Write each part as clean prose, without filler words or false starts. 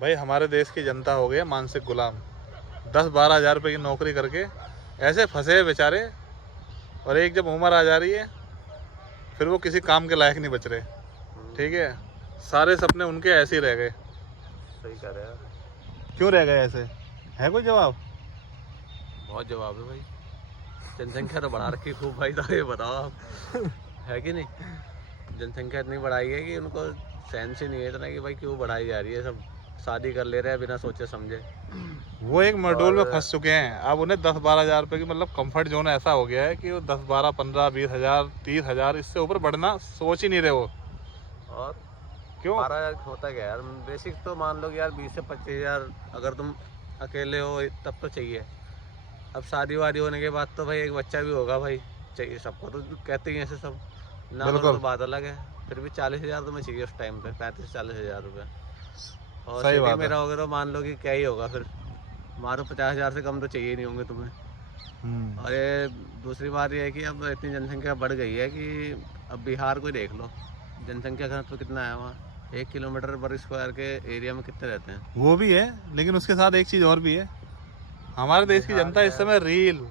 भाई हमारे देश की जनता हो गई है मानसिक गुलाम। 10-12 हज़ार रुपये की नौकरी करके ऐसे फंसे हैं बेचारे, और एक जब उम्र आ जा रही है फिर वो किसी काम के लायक नहीं बच रहे। ठीक है, सारे सपने उनके ऐसे ही रह गए। सही कह रहे हैं। क्यों रह गए ऐसे? है कोई जवाब? बहुत जवाब है भाई। जनसंख्या तो बढ़ा रखी खूब भाई, तो ये बताओ आप है कि नहीं? जनसंख्या इतनी बढ़ाई है कि उनको सेंस ही नहीं है इतना कि भाई क्यों बढ़ाई जा रही है। सब शादी कर ले रहे हैं बिना सोचे समझे। वो एक मॉड्यूल में फंस चुके हैं। अब उन्हें 10-12 हज़ार रुपये की मतलब कंफर्ट जोन ऐसा हो गया है कि वो 10-12-15-20 हज़ार 30 हज़ार इससे ऊपर बढ़ना सोच ही नहीं रहे वो। और क्यों? 12,000 होता क्या यार? बेसिक तो मान लो कि यार 20 से 25 हज़ार अगर तुम अकेले हो तब तो चाहिए। अब शादी वादी होने के बाद तो भाई एक बच्चा भी होगा भाई, चाहिए सबको। तो कहते ही ऐसे सब ना करो बिल्कुल तो बात अलग है। फिर भी 40 हज़ार तुम्हें चाहिए उस टाइम पे, 35-40 हज़ार रुपये। और सही सिटी बात में है। रहोगे तो मान लो कि क्या ही होगा फिर, मारो 50 हज़ार से कम तो चाहिए ही नहीं होंगे तुम्हें। और ये दूसरी बात ये है कि अब इतनी जनसंख्या बढ़ गई है कि अब बिहार को ही देख लो, जनसंख्या घनत्व कितना है वहाँ। 1 किलोमीटर वर्ग स्क्वायर के एरिया में कितने रहते हैं? वो भी है, लेकिन उसके साथ एक चीज़ और भी है। हमारे देश की बिहार जनता इस में समय रील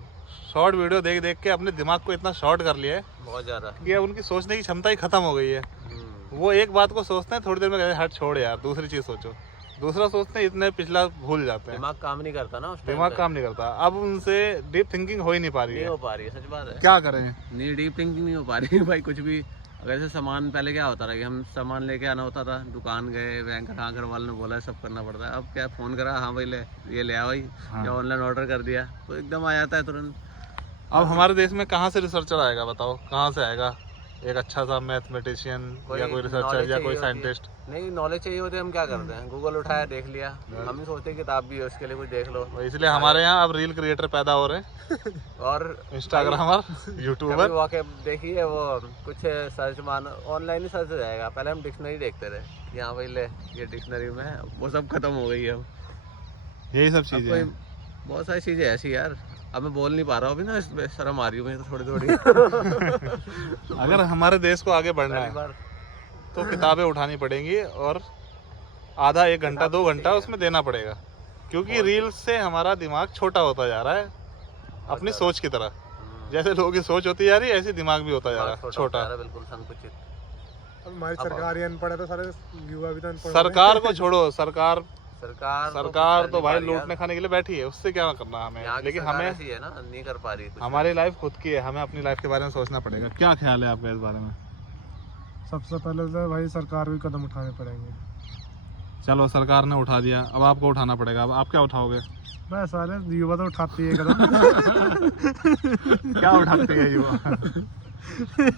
शॉर्ट वीडियो देख देख के अपने दिमाग को इतना शॉर्ट कर लिया है बहुत ज़्यादा। कि अब उनकी सोचने की क्षमता ही खत्म हो गई है। वो एक बात को सोचते हैं, थोड़ी देर में कहते हैं हट छोड़ यार दूसरी चीज़ सोचो। दूसरा सोचते हैं, इतने पिछला भूल जाते हैं। दिमाग काम नहीं करता ना उस टाइम दिमाग पे। काम नहीं करता। अब उनसे डीप थिंकिंग हो ही नहीं पा रही नहीं है। हो पा रही है, सच बात है। क्या करें? नहीं, डीप थिंकिंग नहीं हो पा रही है भाई कुछ भी। अगर जैसे सामान पहले क्या होता था कि हम सामान लेके आना होता था, दुकान गए, बैंक हाँ घर वाले ने बोला है, सब करना पड़ता है। अब क्या, फ़ोन करा, हाँ भाई ले ये ले आओ भाई, हाँ। या ऑनलाइन ऑर्डर कर दिया तो एकदम आ जाता है तुरंत। अब हमारे देश में कहाँ से रिसर्चर आएगा बताओ? कहाँ से आएगा एक अच्छा सा मैथमेटिशियन या कोई रिसर्चर knowledge या कोई चाहिए होती है। साइंटिस्ट? नहीं, नॉलेज चाहिए होती है, हम क्या करते हैं, गूगल उठाया देख लिया। हम ही सोचते हैं किताब भी है उसके लिए, कुछ देख लो। इसलिए हमारे यहाँ अब रील क्रिएटर पैदा हो रहे हैं और इंस्टाग्रामर, कभी यूट्यूबर। वाकई देखिए वो कुछ सर्च मानो, ऑनलाइन ही सर्च हो जाएगा। पहले हम डिक्शनरी देखते थे कि हाँ भाई ले ये डिक्शनरी में है, वो सब खत्म हो गई है अब। यही सब अब चीजें कोई हैं। बहुत सारी चीज़ें ऐसी यार, अब मैं बोल नहीं पा रहा हूँ अभी ना, इसमें शर्म आ रही है मुझे तो थोड़ी थोड़ी। अगर हमारे देश को आगे बढ़ना पहली है बार तो किताबें उठानी पड़ेंगी और आधा 1 घंटा 2 घंटा उसमें देना पड़ेगा, क्योंकि रील से हमारा दिमाग छोटा होता जा रहा है अपनी सोच की तरह। जैसे लोगों की सोच होती जा रही है ऐसे दिमाग भी होता जा रहा है छोटा। बिल्कुल संकुचित। अब हमारी सरकार ही अनपढ़ है तो सारे युवा भी तो अनपढ़ हो सरकार को छोड़ो, सरकार सरकार तो भाई लूटने खाने के लिए बैठी है, उससे क्या करना हमें। लेकिन हमें ऐसी है ना, नहीं कर पा रही कुछ। हमारी लाइफ खुद की है, हमें अपनी लाइफ के बारे में सोचना पड़ेगा। क्या ख्याल है आपका इस बारे में? सबसे पहले तो भाई सरकार भी कदम उठाने पड़ेंगे। चलो सरकार ने उठा दिया, अब आपको उठाना पड़ेगा। अब आप क्या उठाओगे? बस सारे युवा तो उठाती है कदम। क्या उठाते हैं युवा?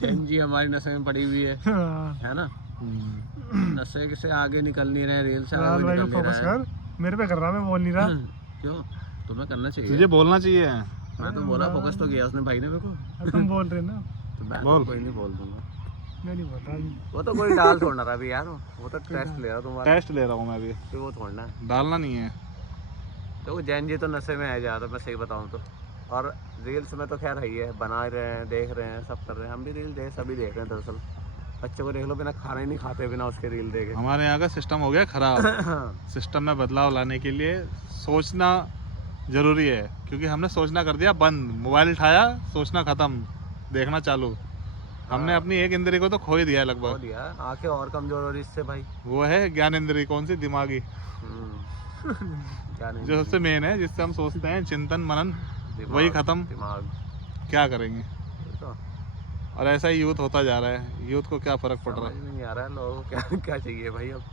जी हमारी नशे में पड़ी हुई है ना। नशे से आगे निकल नहीं रहे, रेल से आगे भाई को निकल नहीं फोकस रहा है। कर, मेरे पे कर रहा, मैं बोल नहीं रहा। क्यों? तुम्हें करना चाहिए। तुझे बोलना चाहिए। मैं तो बोला, फोकस तो किया उसने भाई ने मेरे को। तुम बोल रहे ना, तो मैं बोल। तो कोई नहीं बोल दूंगा। मैं नहीं बोल रहा अभी। वो तो कोई डाल छोड़ना रहा अभी यार, वो तो टेस्ट ले रहा तुम्हारा। टेस्ट ले रहा हूँ मैं भी, फिर वो छोड़ना है। डालना नहीं है। तो जैन जी तो नशे में है ज़्यादा, मैं सही बताऊँ तो। और रील्स में तो खैर है ही है, बना रहे हैं, देख रहे हैं, सब कर रहे हैं। हम भी रील सभी देख रहे हैं दरअसल। बच्चों को देख लो, बिना खाना ही नहीं खाते बिना उसके रील देखे। हमारे यहाँ का सिस्टम हो गया खराब। सिस्टम में बदलाव लाने के लिए सोचना जरूरी है, क्योंकि हमने सोचना कर दिया बंद। मोबाइल उठाया, सोचना खत्म, देखना चालू। हमने अपनी एक इंद्री को तो खो ही दिया है हो लगभग। दिया, आंखें और कमजोर हो रही इससे भाई। वो है ज्ञान इंद्री, कौन सी? दिमागी, क्या नहीं, जो सबसे मेन है, जिससे हम सोचते हैं, चिंतन मनन, दिमाग, वही खत्म। दिमाग। क्या करेंगे? तो और ऐसा ही यूथ होता जा रहा है। यूथ को क्या फर्क पड़ रहा समझ है? में नहीं आ रहा है लोगों को क्या क्या चाहिए भाई। अब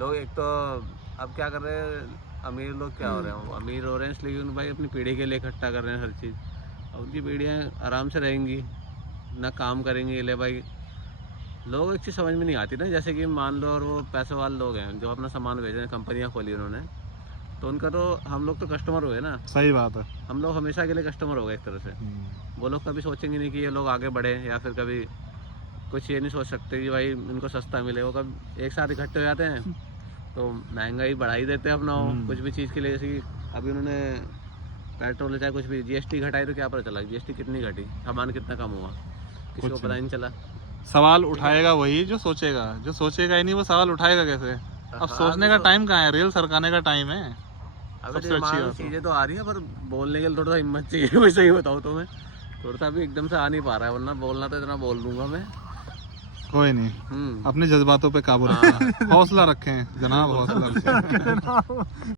लोग एक तो अब क्या कर रहे हैं, अमीर लोग क्या हो रहे हैं, अमीर हो रहे हैं इसलिए उन भाई अपनी पीढ़ी के लिए इकट्ठा कर रहे हैं हर चीज़। अब उनकी पीढ़ियाँ आराम से रहेंगी, ना काम करेंगे ले भाई। लोग एक चीज़ समझ में नहीं आती ना, जैसे कि मान लो और वो पैसे वाले लोग हैं जो अपना सामान भेज रहे हैं, कंपनियाँ खोली उन्होंने, तो उनका तो हम लोग तो कस्टमर हुए ना। सही बात है। हम लोग हमेशा के लिए कस्टमर हो गए एक तरह से। वो लोग कभी सोचेंगे नहीं कि ये लोग आगे बढ़े, या फिर कभी कुछ ये नहीं सोच सकते कि भाई इनको सस्ता मिले। वो कभी एक साथ इकट्ठे हो जाते हैं तो महंगाई बढ़ा ही देते हैं अपना। कुछ भी चीज़ के लिए, जैसे कि अभी उन्होंने पेट्रोल चाहे कुछ भी जीएसटी घटाई तो क्या पता चला जीएसटी कितनी घटी, सामान कितना कम हुआ, किसी को पता ही नहीं चला। सवाल उठाएगा वही जो सोचेगा ही नहीं, वो सवाल उठाएगा कैसे? अब सोचने का टाइम कहाँ है, रेल सरकाने का टाइम है। अभी सबसे अच्छी दिमाग बात चीजें तो आ रही है, पर बोलने के लिए थोड़ा सा हिम्मत चाहिए। मैं सही बताऊँ तो मैं थोड़ा सा अभी एकदम से आ नहीं पा रहा है, वरना बोलना तो इतना बोल दूंगा मैं। कोई नहीं, अपने जज्बातों पे काबू रखें, हौसला रखें जनाब, हौसला रखें।